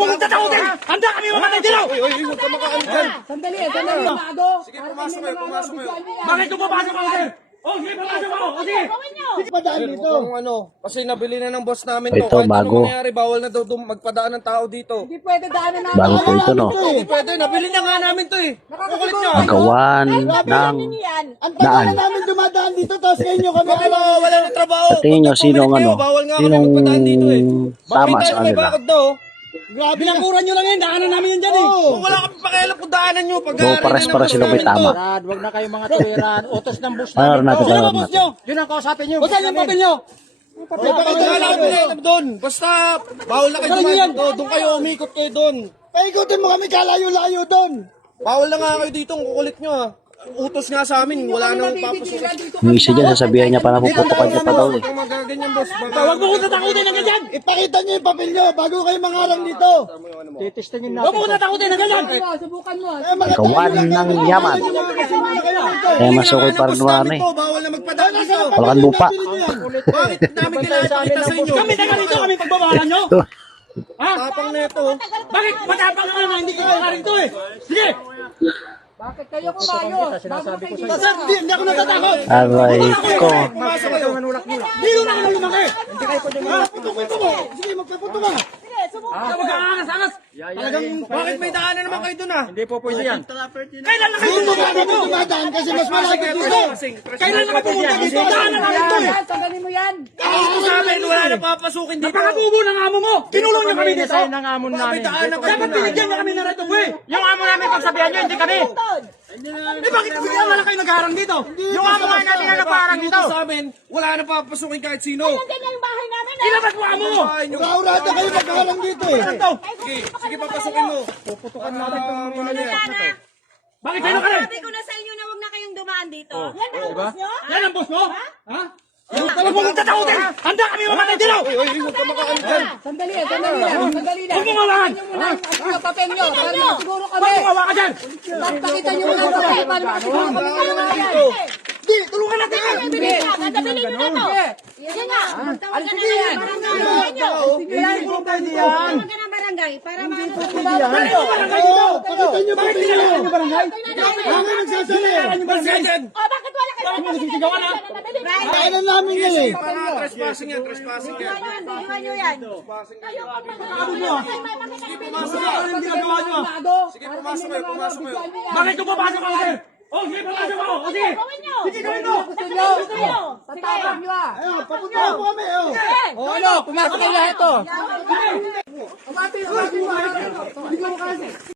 mo magtatakutin! Handa kami mamatay dito! Huwag ka makaano dyan. Sandali, bago. Sige, pumasok kayo, pumasok kayo. Bakit pumapasok ako, sir? Oh, sige, papasok ako! O, sige! Padaan dito. Kung ano, kasi nabili na ng boss namin to. Ito, Kahit bago. ano mangyari, bawal na daw magpadaan ng tao dito. Hindi pwede daanan namin. Bago po ito, no? Hindi pwede, nabili na nga namin to eh. Kukulit nyo. Magawan ng Ang daan. namin dumadaan dito, tapos ngayon nyo kami. Wala na trabaho. Sa tingin nyo, Pag sino ang pumilit kayo, ano? bawal nga kami Sinong magpadaan dito eh. tama Makita sa nyo may kanila? bakod daw. Grabe na. Binakuran nyo lang yan, daanan namin yan dyan eh! Kung wala kami pakialam kung daanan nyo. Pag Oo, pares-pares sila may tama. Brad, wag na kayong mga tuwiran. Utos ng bus Pangalan natin, Sino pangalan ba bus natin. nyo? Yun ang kausapin nyo. Basta yung papel nyo. wala kami pakialam doon. Basta bawal na kayo dumaan dito. Doon kayo, umikot kayo doon. Paikutin mo kami kalayo-layo doon. Bawal na nga kayo dito. Ang kukulit nyo ah. Utos nga sa amin. Wala nang papasok. Yung isa dyan, sasabihan niya para puputukan niya pa daw eh. Kung magaganyan boss. Huwag mo kong tatakutin ng ganyan! Ipakita nyo yung papel nyo bago kayo mangarang dito. Titistingin natin. Huwag mo kong tatakutin ng ganyan! Subukan mo. Gawan ng yaman. Kaya masukay pa rin naman eh. Bawal na magpadaan dito. Wala kang lupa. Bakit namin kinakita sa inyo? Kami taga rito, kami pagbabawalan nyo! Ha? Tapang na ito. Bakit? Matapang ka na, hindi ka makarin to eh! Sige! Bakit kayo kumayo? Sir, hindi ako natatakot! Aray ko. Pumasok kayo. Dito na ako nang lumaki! Puto mo. Sige, magpaputo ka. Magkakangas-angas! Talagang, bakit may daanan naman kayo dun ah? Hindi po pwede yan. Kailan na kayo Dito pumunta kami dito? dumadaan kasi mas malapit dito. Kailan na kayo pumunta dito? Daanan namin to eh! Tagalin mo yan. Ako sa amin, wala na papasukin dito. Napakatubo ng amo mo! Kinulong niyo kami dito! ng amon May namin. daanan kayo Dapat dun ah. binigyan niya kami ng right of way! Yung amo namin pagsabihan nyo, hindi kami. Eh bakit bigyan na lang kayo nagharang dito? Yung amo nga natin na naparang dito. Dito sa amin, wala na papasukin kahit sino. Ilabas mo amo mo! Bahay nyo. Uraurada kayo magkaharang dito eh. Ito! Sige, sige papasukin mo. Puputukan natin itong Bakit kayo nakarin? Sabi ko na sa inyo na huwag na kayong dumaan dito. Yan Yan ang boss mo? Ha? Huwag mo kong tatakutin! Handa kami mamatay dito! Huwag ka makaano dyan. Sandali lang. Huwag mo mawakan! Ang papel nyo. Para makasiguro kami. Huwag mo mawakan ka dyan! Pakita nyo muna ang papel. Para makasiguro kami kayo mga yan. Di! Tulungan natin! Bibili ka. Dadabili nyo na to. Yan nga. Magtawag ka na yan. Barangay nyo. Hindi po pwede yan! Tawag ka ng barangay para Bakit po barangay dito? Pakita nyo Bakit papel kailangan nyo. nyo barangay? Kami nagsasali. Kailangan nyo barangay? O bakit wala kayo? Bakit mo nasisigawan ha? Kailan namin yan eh. Para trespassing yan, trespassing yan. Tingnan nyo yan. Kayo Ano yung ginagawa nyo? Sige, pumasok kayo, pumasok kayo. Bakit ko papasok ako, sir? Oh, sige, papasok ako! O, sige! Sige, gawin mo! Tatapang nyo ah. Ayun, papunta mo kami. O, ano? Pumasok kayo lahat to! Umati mo.